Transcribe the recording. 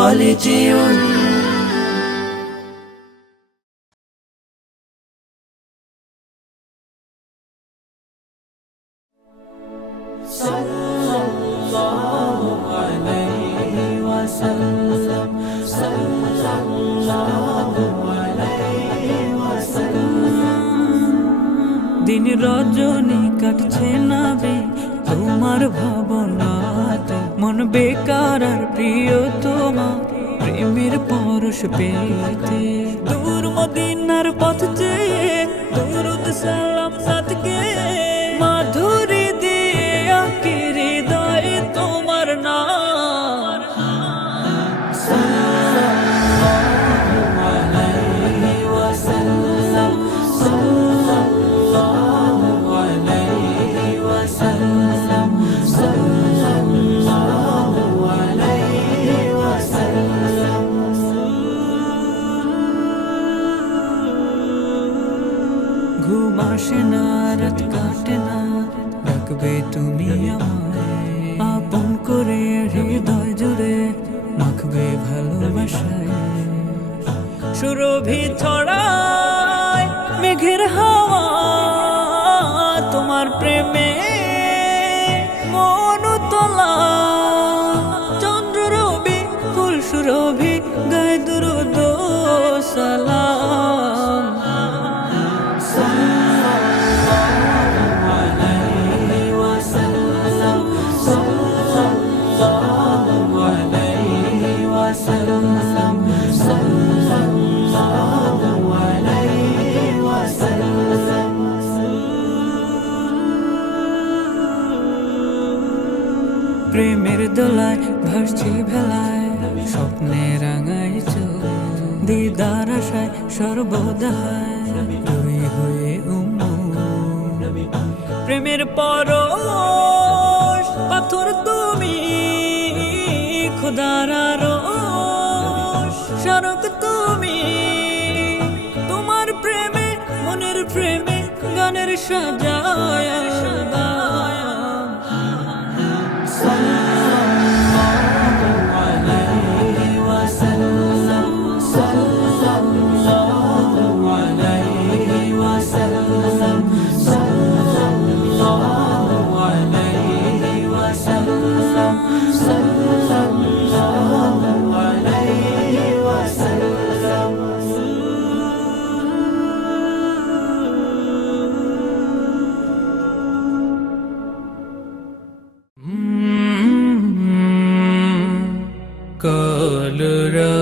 خالدون দিন রজনী কাটছে না বে তোমার ভাবনাতে, মন বেকার আর প্রিয় তোমার প্রেমের পরশ পেতে। দূর মদিনার পথ চেয়ে দরুদ সালাম সাথকে মাধুরী দিয়ে আঁকি হৃদয়ে তোমার নাম। ঘুম আসে না, রাত কাটে না, ডাকবে তুমি আমায় আপন করে, হৃদয় জুড়ে মাখবে ভালোবাসায়। সুরভি ছড়ায় মেঘের হাওয়া তোমার প্রেমে মন তোলা। চন্দ্র রবি ফুল সুরভি গায়ে দুরুদ সালাম। প্রেমের দোলায় ভাসছি ভেলায়, স্বপ্নে রাঙাই চোখ দিদার আশায় সর্বদায় তুই হয়ে প্রেমের পরশ পাথর তুমি, খোদার আরশ স্মারক তুমি। তোমার প্রেমে মনের প্রেমে গানের সাজায় কলরা